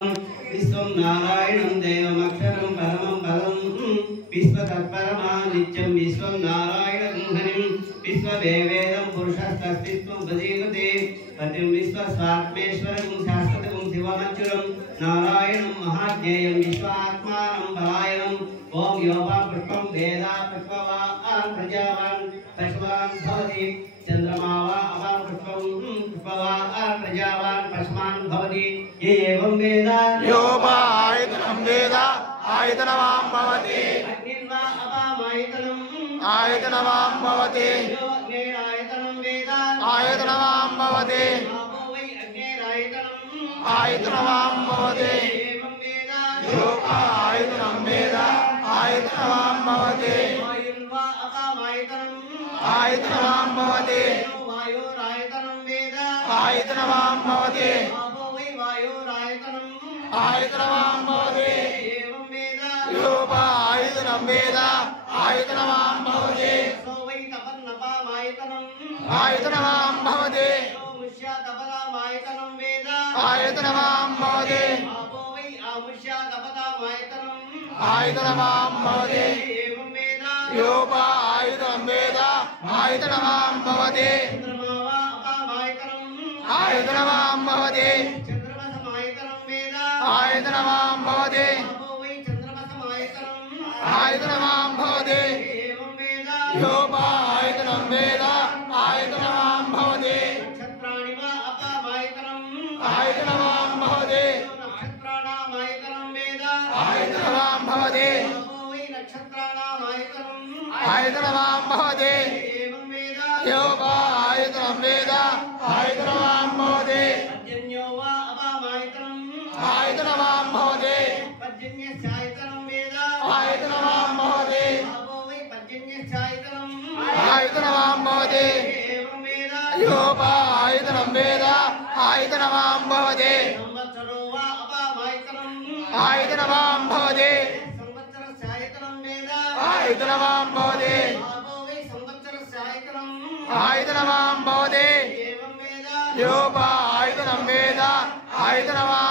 विश्वं नारायणं देवमक्षरं परमं पदं विश्वतत्परमा नित्यं विश्वं नारायणं हरिं विश्वदेवेदं पुरुषस्तस्तित्वं प्रतीयते पतिं विश्वस्वात्मेश्वरं शाश्वतं शिवमच्युतं नारायणं महाज्ञेयं विश्वात्मानं परायणं ओम योगा पुष्पं वेदा पुष्पवान् प्रजावान् पशुवान् भवति चंद्रमा वा अवा पुष्पं पुष्पवान् प्रजावान् पशुमान् भवति ये एवं वेद योगा आयतनं वेद आयतनवां भवति अग्निर्वा अपामायतनं आयतनवां भवति आयतनं वेद आयतनवां भवति आपो वै अग्निरायतनं आयतनवां भवति एवं वेद योगा आयतनं वेद आयतनवां भवति वायुर्वा अपामायतनं आयतनवां भवति वायुरायतनं वेद आयतनवां भवति आपो वै वायुरायतनं आयतनवां भवति एवं वेद योगा आयतनं वेद आयतनवां भवति सो वै तपन्नपामायतनं आयतनवां भवति मुष्या तपदामायतनं वेद आयतनवां भवति आपो वै आमुष्या तपदामायतनं आयतनवां भवति एवं वेद योगा आयतनं वेद आयतनवां भवति चंद्रमा वा अपामायतनं आयतनवां भवति चंद्रमसमायतनं वेद आयतनवां भवति आपो वै चंद्रमसमायतनं आयतनवां भवति एवं वेद योगा आयतनं वेद आयतनवां भवति नक्षत्राणि वा अपामायतनं आयतनवां भवति नक्षत्राणामायतनं वेद आयतनवां भवति आपो वै नक्षत्राणामायतनं आयतनवां भवति एवं वेद योगा आयतनं वेद आयतनवां भवति पर्जन्यो वा अपामायतनं आयतनवां भवति पर्जन्यस्यायतनं वेद आयतनवां भवति आपो वै पर्जन्यस्यायतनं आयतनवां भवति एवं वेद योगा आयतनं वेद आयतनवां भवति संवत्सरो वा अपामायतनं आयतनवां भवति संवत्सरस्यायतनं वेद आयतनवां भवति आपो वै संवत्सरस्यायतनं आयतनवां भवति एवं वेद योगा आयतनं वेद आयतनवां